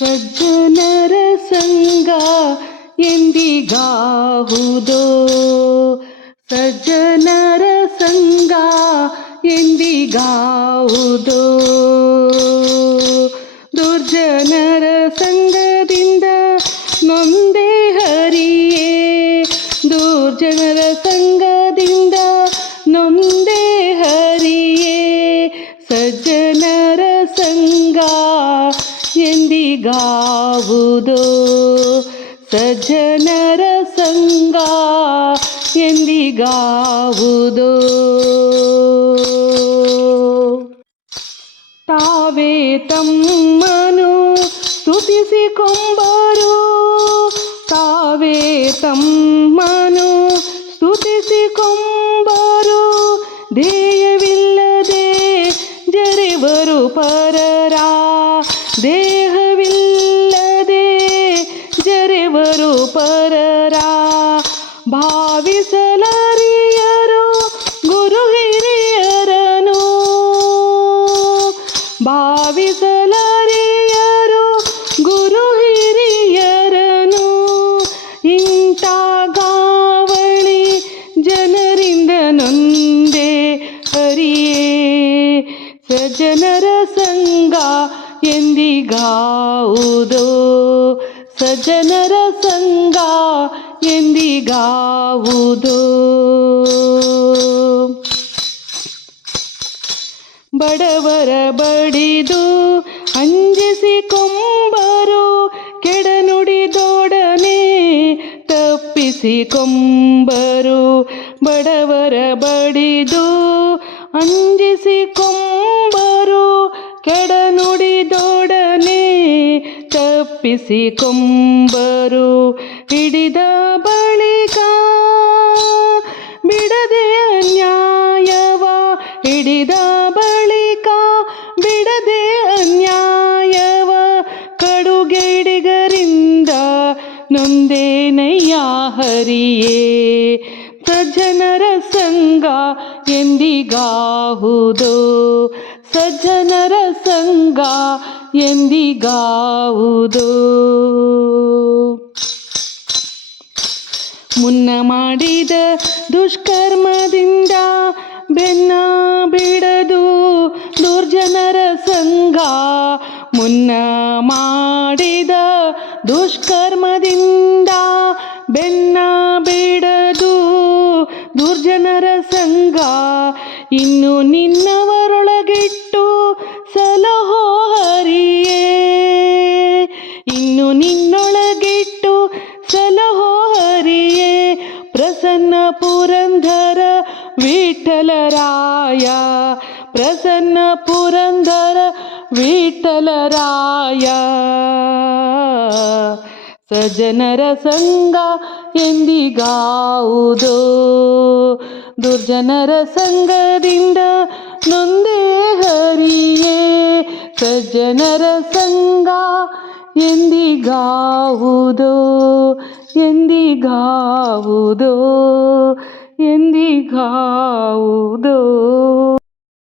ಸಜ್ಜನರ ಸಂಗ ಎಂದಿಗಾಹುದೋ, ಸಜ್ಜನರ ಸಂಗ ಎಂದಿಗಾಹುದೋ. ದುರ್ಜನರ ಸಂಗದಿಂದ ನೊಂದೇ ಹರಿಯೇ, ದುರ್ಜನರ ಸಂಗದಿಂದ ನೊಂದೇ ಹರಿಯೇ. ಸಜ್ಜನರ ಸಂಗ ಎಂದಿಗಾವುದೋ, ಸಜ್ಜನರ ಸಂಗ ಎಂದಿಗಾವುದೋ. ತಾವೇ ತಮ್ಮನು ಸ್ತುತಿಸಿಕೊಂಬರು, ತಾವೇ ತಮ್ಮನು ಸ್ತುತಿಸಿಕೊಂಬರು. ಧ್ಯೇಯವಿಲ್ಲದೆ ಜರೆವರು ಪರರ, ದೇಹವಿಲ್ಲದೆ ಜರೆವರು ಪರರ. ಭಾವಿಸಲಾರಿಯರು ಗುರು ಹಿರಿಯರನು, ಭಾವಿಸಲಾರಿಯರು ಗುರು ಹಿರಿಯರನು. ಇಂಥ ಗಾವಳಿ ಜನರಿಂದ ನೊಂದೇ ಹರಿಯೇ. ಸಜ್ಜನರ ಸಂಗ ಎಂದಿಗಾವುದೋ, ಸಜ್ಜನರ ಸಂಗ ಎಂದಿಗಾವುದೋ. ಬಡವರ ಬಡಿದು ಅಂಜಿಸಿಕೊಂಬರು, ಕೆಡನುಡಿದೊಡನೆ ತಪ್ಪಿಸಿಕೊಂಬರು. ಬಡವರ ಬಡಿದು ಅಂಜಿಸಿಕೊಂಬರು, ಕೆಡನುಡಿದೊಡನೆ ತಪ್ಪಿಸಿಕೊಂಬರು. ಹಿಡಿದ ಬಳಿಕ ಬಿಡದೆ ಅನ್ಯಾಯವ, ಹಿಡಿದ ಬಳಿಕ ಬಿಡದೆ ಅನ್ಯಾಯವ. ಕಡುಗೆಡಿಗರಿಂದ ನೊಂದೇನಯ್ಯ ಹರಿಯೇ. ಸಜ್ಜನರ ಸಂಗ ಎಂದಿಗಾಹುದೋ, ಸಜ್ಜನರ ಸಂಗ ಎಂದಿಗಾವುದೋ. ಮುನ್ನ ಮಾಡಿದ ದುಷ್ಕರ್ಮದಿಂದ ಬೆನ್ನ ಬಿಡದು ದುರ್ಜನರ ಸಂಗ, ಮುನ್ನ ಮಾಡಿದ ದುಷ್ಕರ್ಮದಿಂದ ಬೆನ್ನ ಬಿಡದು ದುರ್ಜನರ ಸಂಗ. ಇನ್ನು ನಿನ್ನವರೊಳಗಿಟ್ಟು ಸಲಹೋ ಹರಿಯೇ, ಇನ್ನು ನಿನ್ನೊಳಗಿಟ್ಟು ಸಲಹೋ ಹರಿಯೇ. ಪ್ರಸನ್ನ ಪುರಂದರ ವಿಠಲರಾಯ, ಪ್ರಸನ್ನ ಪುರಂದರ ವಿಠಲರಾಯ. ಸಜ್ಜನರ ಸಂಗ ಎಂದಿಗಾವುದೋ, ದುರ್ಜನರ ಸಂಗದಿಂದ ನೊಂದೇ ಹರಿಯೇ. ಸಜ್ಜನರ ಸಂಗ ಎಂದಿಗಾವುದೋ, ಎಂದಿಗಾವುದೋ, ಎಂದಿಗಾವುದೋ.